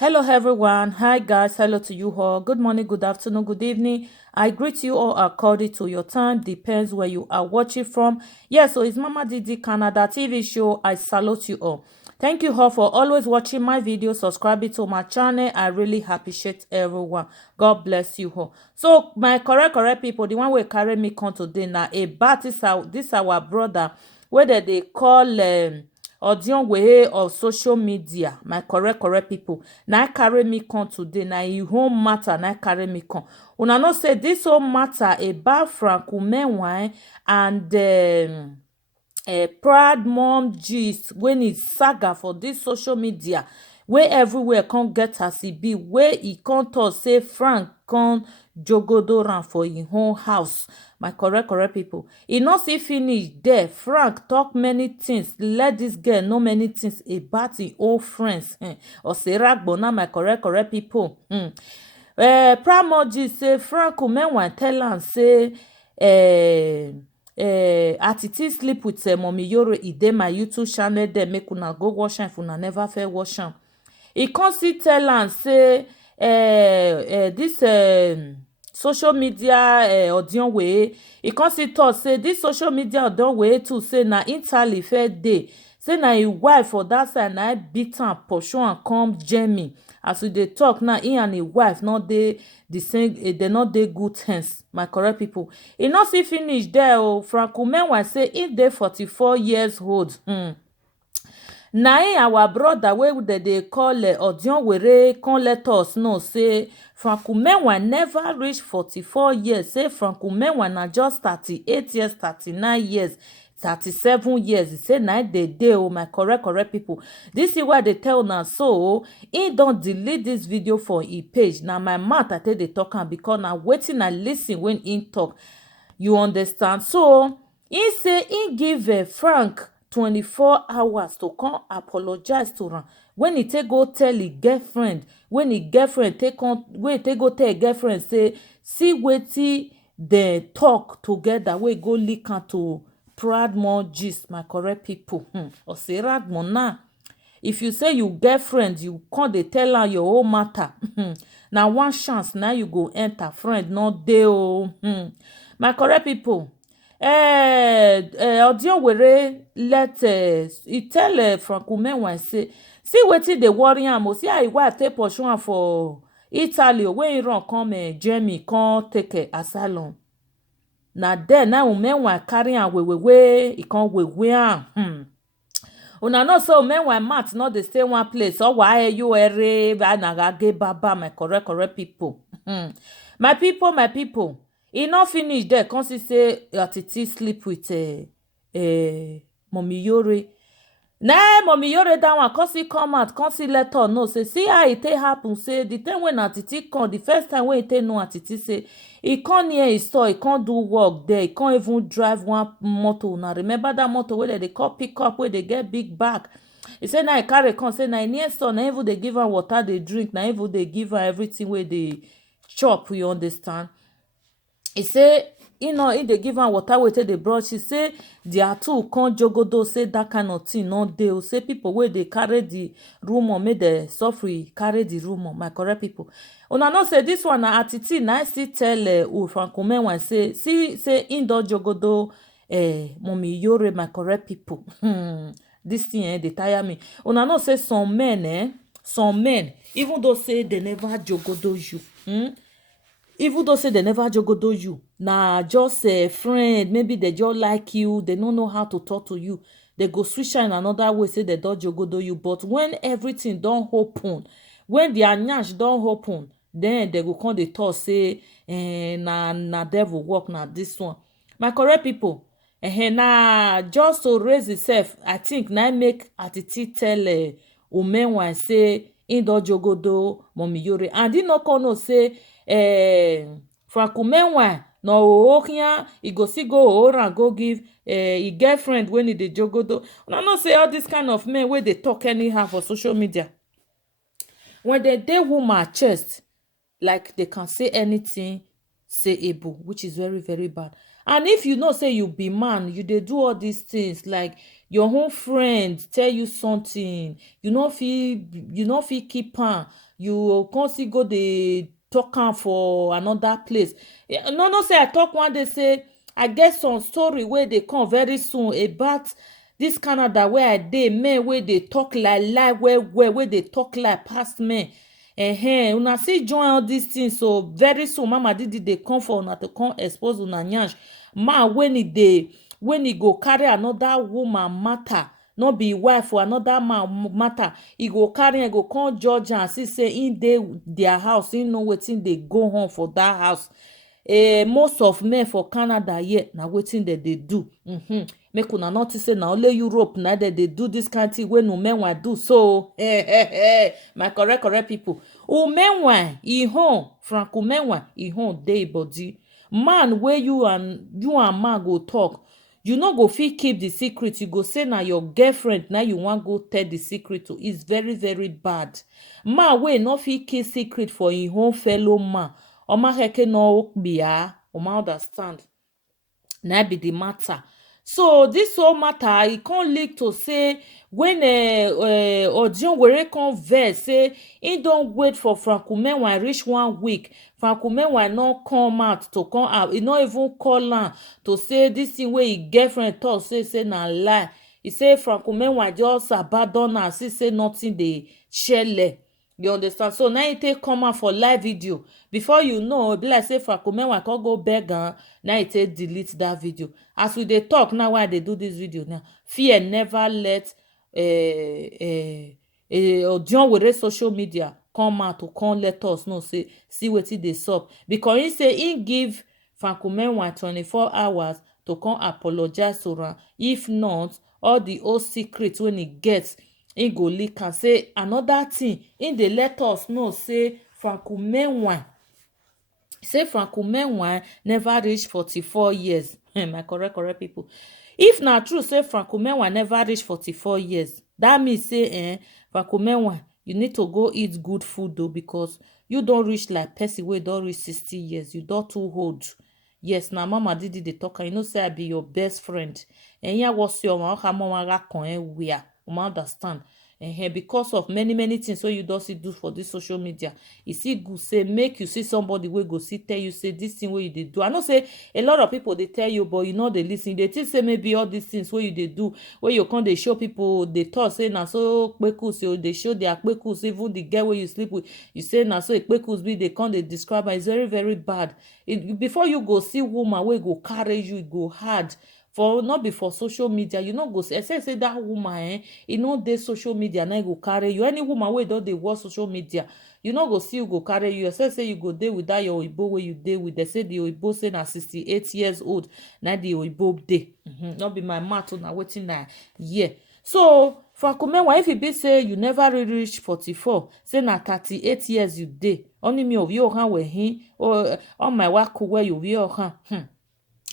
Hello everyone. Hi guys. Hello to you all. Good morning, good afternoon, good evening. I greet you all according to your time. Depends where you are watching from. Yes, so it's Mama Didi Canada TV show. I salute you all. Thank you all for always watching my video, subscribing to my channel. I really appreciate everyone. God bless you all. So my correct people, the one wey carry me come today now about this our brother wey they call Odionwe of social media. My correct people. Na carry me come today. Na e home matter na carry me come. Una know say this whole matter about Frank Umenwa and proud mom gist when e saga for this social media wey everywhere come get as e be wey e come talk say Frank come jogodo am for im own house. My correct people, e no see finish there. Frank talk many things, let this girl know many things about im old friends. Oseragbo na my correct people. Proud mom gist say Frank Umenwa tell am say Atiti sleep with Mommy Yoro. E dey my YouTube channel there, make una go watch am if una never fair watch am. E come still tell am say this social media Odionwe. E come still talk say this social media Odionwe too say na Italy fair dey, say na im wife for that side na beat am, pursue am come Germany. As we dey talk now, he and im wife no dey the same, they no dey good terms. My correct people, e no see finish there o. Frank Umenwa say im dey 44 years old. Na our brother wey dem dey call Odionwere come let us know say Frank Umenwa never reach 44 years. Say Frank Umenwa na just 38 years, 39 years, 37 years. He say na dey dey o. My correct people, this is why they tell una so he don delete this video for e page. Na my mouth I take dey talk am because na wetin I listen when he talk, you understand. So he say he give Frank 24 hours to come apologize to am when he take go tell him girlfriend, when him girlfriend take on, when he take go tell him girlfriend say see wetin dem talk together, wey go leak am to proud more gist. My correct people, Oseragbo na, if you say you girlfriend, you come dey tell am your whole matter. Na one chance na you go enter, friend no dey o. My correct people, Odionwere let e tell Frank Umenwa say see wetin dey worry am o. See how im wife take pursue am for Italy o, wey im run come Germany come take asylum. Na there na Umenwa carry am wewewe, e come wewe am. Una know say Umenwa mouth no dey stay one place. Owa eyo ere anagage baba. My correct people. My people, e no finish there. Come see say Atiti sleep with Mommy Yore. Na Mommy Yore that one come see come out, come see let her know say see how e take happen. Say the time when Atiti come, the first time when e take know Atiti, say e come near his store, e come do work there, e come even drive one motor. Now remember that motor wey dem dey call pick up, wey dey get big bag. He say na e carry come, say na e near store, na even dey give am water dey drink, na even dey give am everything wey dey chop, you understand. He say he dey give am water wey take dey brush. He say their two come jogodo, say that kind of thing no dey o. Say people wey dey carry the rumour make dem suffer carry the rumour. My correct people, una know say this one na Atiti na still tell Frank Umenwa say see say im don jogodo Mommy Yore. My correct people, this thing dey tire me. Una know say some men even though say they never jogodo you, even though say they never jogodo you, na just a friend, maybe they just like you, they don't know how to talk to you, they go switch in another way, say they don't jogodo you. But when everything don open, when their nyash don open, then they go come dey talk say na devil work, na this one. My correct people, na just to raise itself, I think na make Atiti tell Umenwa say im don jogodo Mommy Yore, and he no come know say Frank Umenwa no ohian, e go still go ora go give e girlfriend when e dey jogodo. Una know say all this kind of men wey dey talk anyhow for social media, when they dey woman chest, like they can say anything sayable, which is very bad. And if you know say you be man, you dey do all these things, like your own friend tell you something, you no fit keep am, you come see go dey talk am for another place. No say I talk one day say I get some story wey dey come very soon about this Canada wey I dey, men wey dey talk like lie well wey dey talk like past men. Una see join all these things, so very soon Mama Didi dey come for una to come expose una nyash. Man when he go carry another woman matter, no be wife for another man matter, he go carry and go come judge and see say in dey their house, he know wetin dey go on for that house. Most of men for Canada here na wetin dem dey do. Make una notice say na only Europe na dem dey do this kind thing wey no men do. So my correct people, umenwa e home Frank umenwa e home dey body. Man wey you and man go talk, you no go fit keep the secret. You go say na your girlfriend na you wan go tell the secret to. It's very very bad. Man wey no fit keep secret for him own fellow man, oma heke no bia, oma understand. Na be the matter. So this whole matter e come leak to say when Odion were come vex say he don wait for Frank umenwa reach 1 week. Frank umenwa no come out to come out. He no even call am to say this thing wey him girlfriend talk say na lie. He say Frank umenwa just abandon her, see say nothing dey shele. You understand? So now he take come out for live video. Before you know, be like say Frank umenwa can go beg am. Now he take delete that video. As we dey talk now, why they do this video now, fear never let Odion were social media come out to come let us know say see wetin dey sup, because he say he give Frank umenwa 24 hours to come apologize to am. If not, all the old secrets when he gets, he go leak and say another thing. In dey let us know say Frank umenwa never reach 44 years. My correct people, if na true say Frank umenwa never reach 44 years, that means say Frank umenwa, you need to go eat good food though, because you don reach like person wey don reach 60 years. You don too old. Yes, na Mama Didi dey talk. You know say I be your best friend. And here was your where you understand. Because of many things wey you don see do for this social media, e still good say make you see somebody wey go see tell you say this thing wey you dey do. I know say a lot of people dey tell you, but you no dey listen. They think say maybe all these things wey you dey do, wey you come dey show people, dey talk say na so kpekus, you dey show their kpekus. Even the girl wey you sleep with, you say na so kpekus be, they come dey describe her. It's very very bad. Before you go see woman wey go carry you, e go hard. For not be for social media, you no go say that woman e no dey social media na go carry you. Any woman wey don dey watch social media, you no go see who go carry you. Say you go dey with that your oyibo wey you dey with. They say the oyibo say na 68 years old na the oyibo dey. Not be my mouth na wetin na yeah. So Frank umenwa, if e be say you never really reach 44, say na 38 years you dey, only me of you we him or on my work where you will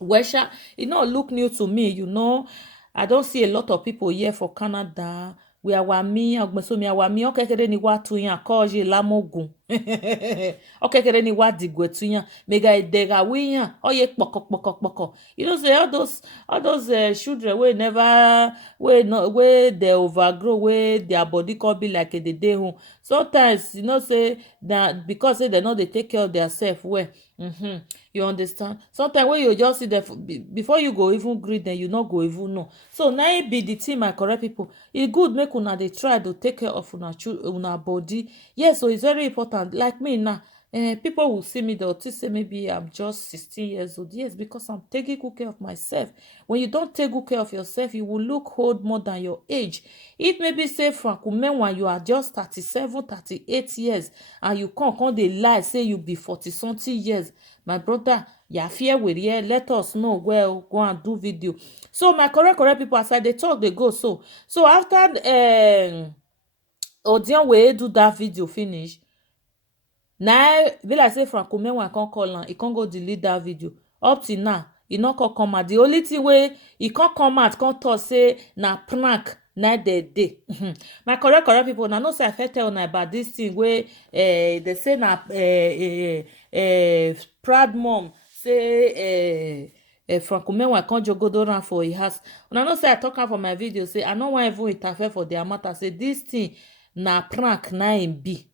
Wesha, it not look new to me, you know. I don't see a lot of people here for Canada. We are wami, agbesomi awami. Okekere ni wa tuyan koje lamogun. Okekere ni wa digwe tuyan. Mega idega wiyan. Oye poko. You know, say all those children we never, we they overgrow, we their body can be like a day home. Sometimes you know say that because they know they take care of themselves well. You understand? Sometimes when you just see them before you go even greet them, you not go even know. So now it be the thing, my correct people. It's good make una dey try to take care of una body. Yes, so it's very important. Like me now, people will see me, they'll say maybe I'm just 16 years old. Yes, because I'm taking good care of myself. When you don't take good care of yourself, you will look old more than your age. If maybe say Frank umenwa, you are just 37, 38 years, and you can't dey lie, say you be 40-something years. My brother, you fear with here. Let us know. Well, go and do video. So my correct people, as I they talk, they go. So after Odion wey do that video finish, now be like say Frank umenwa can't call am, he can't go delete that video. Up till now, he not come out. The only thing way he can't come out, can't talk say na prank. Na day. My correct people, na no say I fit tell una about this thing where they say na proud mom say Frank umenwa can't jogodo ran for his house. Una no say I talk am for my video, say I no wan even interfere for their matter. Say this thing na prank na im be.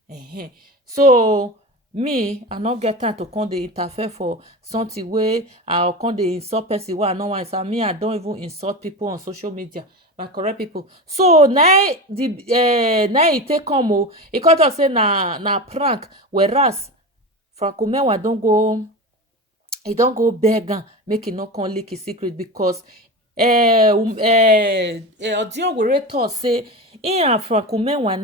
So me, I no get time to come dey interfere for something wey I come dey insult person wey I no wan insult. Me, I don even insult people on social media, my correct people. So na e take come o. E come talk say na prank, whereas Franco Menwa don go beg am make e no come leak his secret because Odiowere talk say him and Franco Menwa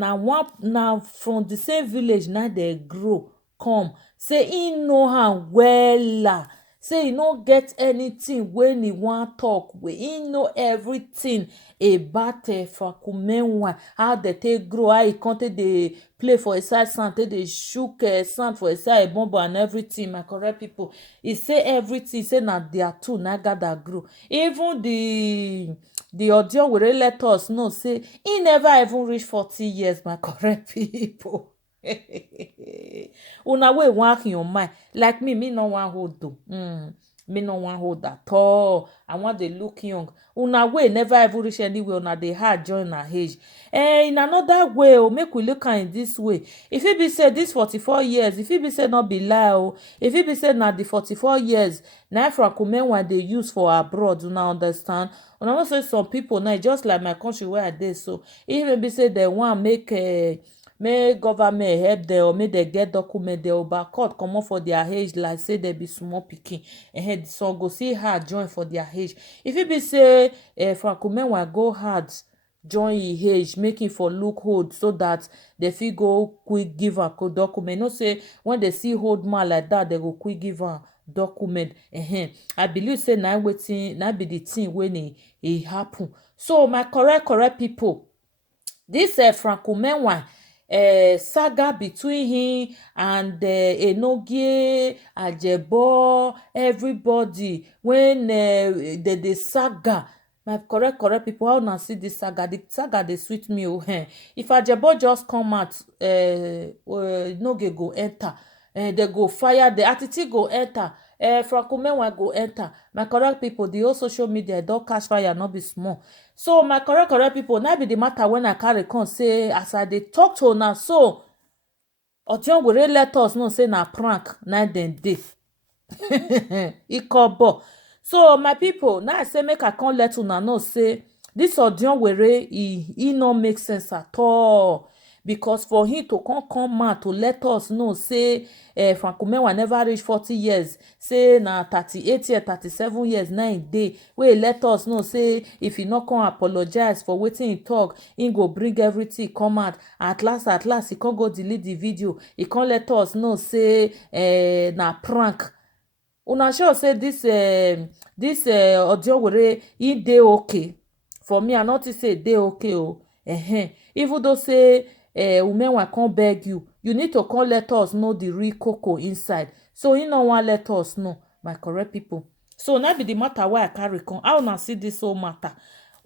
na from the same village na dey grow come, say he know am wella, say e no get anything wey e wan talk, he know everything about Franco Menwa, how dey take grow, how e come take dey play for inside sand, take dey shook sand for inside ebombo and everything, my correct people. E say everything, say na their two na gather grow. Even the Odiowere let us know say he never even reach 40 years, my correct people. Una wey wan your mind like me no wan hold o. Me no wan hold at all. I wan dey look young. Una wey never even reach anywhere, una dey hard join una age. In another way o, make we look am in this way. E fit be say this 44 years, e fit be say no be lie o. E fit be say na the 44 years na Franco Menwa dey use for abroad, una understand? Una know say some people now, just like my country where I dey so, even be say dem wan make government help dem or make dem get document, dem overcut comot for their age like say dem be small pikin. Some go see hard join for their age. E fit be say Franco Menwa go hard join e age make e for look old so that dem fit go quick give am document. You know say when dem see old man like that, dem go quick give am document. I believe say na be the thing wey e happen. So my correct people, this Franco Menwa saga between him and Enogie, Ajebo, everybody, when the saga, my correct people, how una see this saga? The saga dey sweet me o. If Ajebo just come out, Enogie go enter, they go fire, the Atiti go enter, Franco Menwa go enter. My correct people, the whole social media don catch fire, no be small. So my correct people, na be the matter when I carry come say as I dey talk to una so, Odiowere let us know say na prank na dem dey. Ikobo. So my people, now I say make I come let una know say this Odiowere e no make sense at all. Because for him to come out to let us know say Franco Menwa never reach 40 years, say na 38 years, 37 years na im dey, wey let us know say if he no come apologize for wetin he talk, he go bring everything come out. At last he come go delete the video. He come let us know say na prank. Una sure say this Odiowere he dey okay? For me, I notice say dey okay o. Even though say Menwa come beg you need to come let us know the real cocoa inside. So he no wan let us know, my correct people. So na be the matter wey I carry come. How una see this whole matter?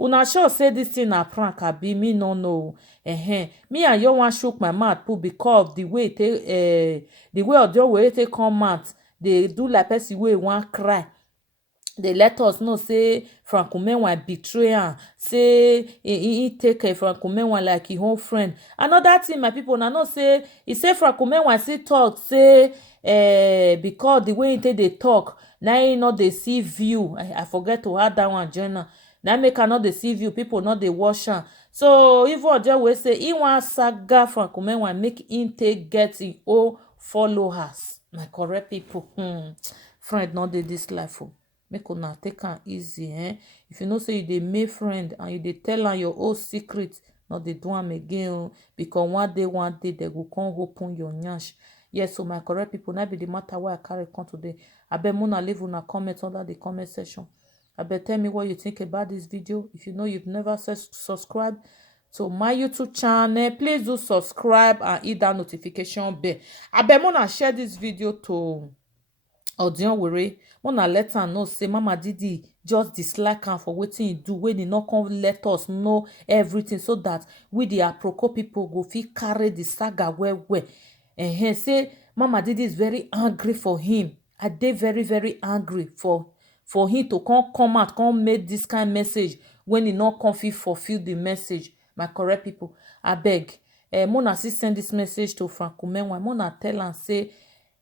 Una sure say this thing na prank abi? Me no know. Me and you wan shook my mouth put because of the way Odiowere take come out, dey do like person wey wan cry. They let us know say Franco Menwa betray am, say he take Franco Menwa like his own friend. Another thing, my people, na know say he say Franco Menwa still talk say because the way he take dey talk, na he no dey see view. I forget to add that one join am. Na make I no dey see view, people no dey watch am. So even Odiowere say he wan saga Franco Menwa make him take get him own followers. My correct people, friend no dey this life o. Make una take am easy. If you know say you dey make friend and you dey tell am your whole secret, no dey do am again o, because one day dem go come open your nyash. Yes, so my correct people, na be the matter wey I carry come today. Abeg una leave una comment under the comment section. Abeg tell me what you think about this video. If you know you've never subscribed to my YouTube channel, please do subscribe and hit that notification bell. Abeg una share this video to Odiowere. Una let am know say Mama Didi just dislike am for wetin he do, when he no come let us know everything, so that we the aproko people go fit carry the saga well. Say Mama Didi is very angry for him. I dey very angry for him to come out, come make this kind message when he no come fit fulfill the message. My correct people, abeg Mona still send this message to Frank Kumenwa. Mona tell am say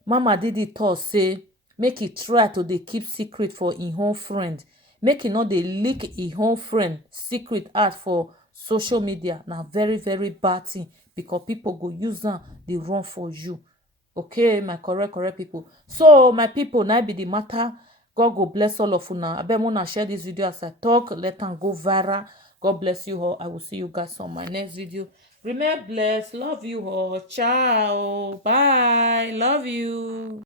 Mama Didi talk say make he try to dey keep secret for him own friend, make he no dey leak him own friend secret out for social media. Na very very bad thing, because people go use am dey run for you. Okay, my correct people. So my people, na be the matter. God go bless all of una. Abeg una share this video as I talk, let am go viral. God bless you all. I will see you guys on my next video. Remain blessed. Love you all. Ciao. Bye. Love you.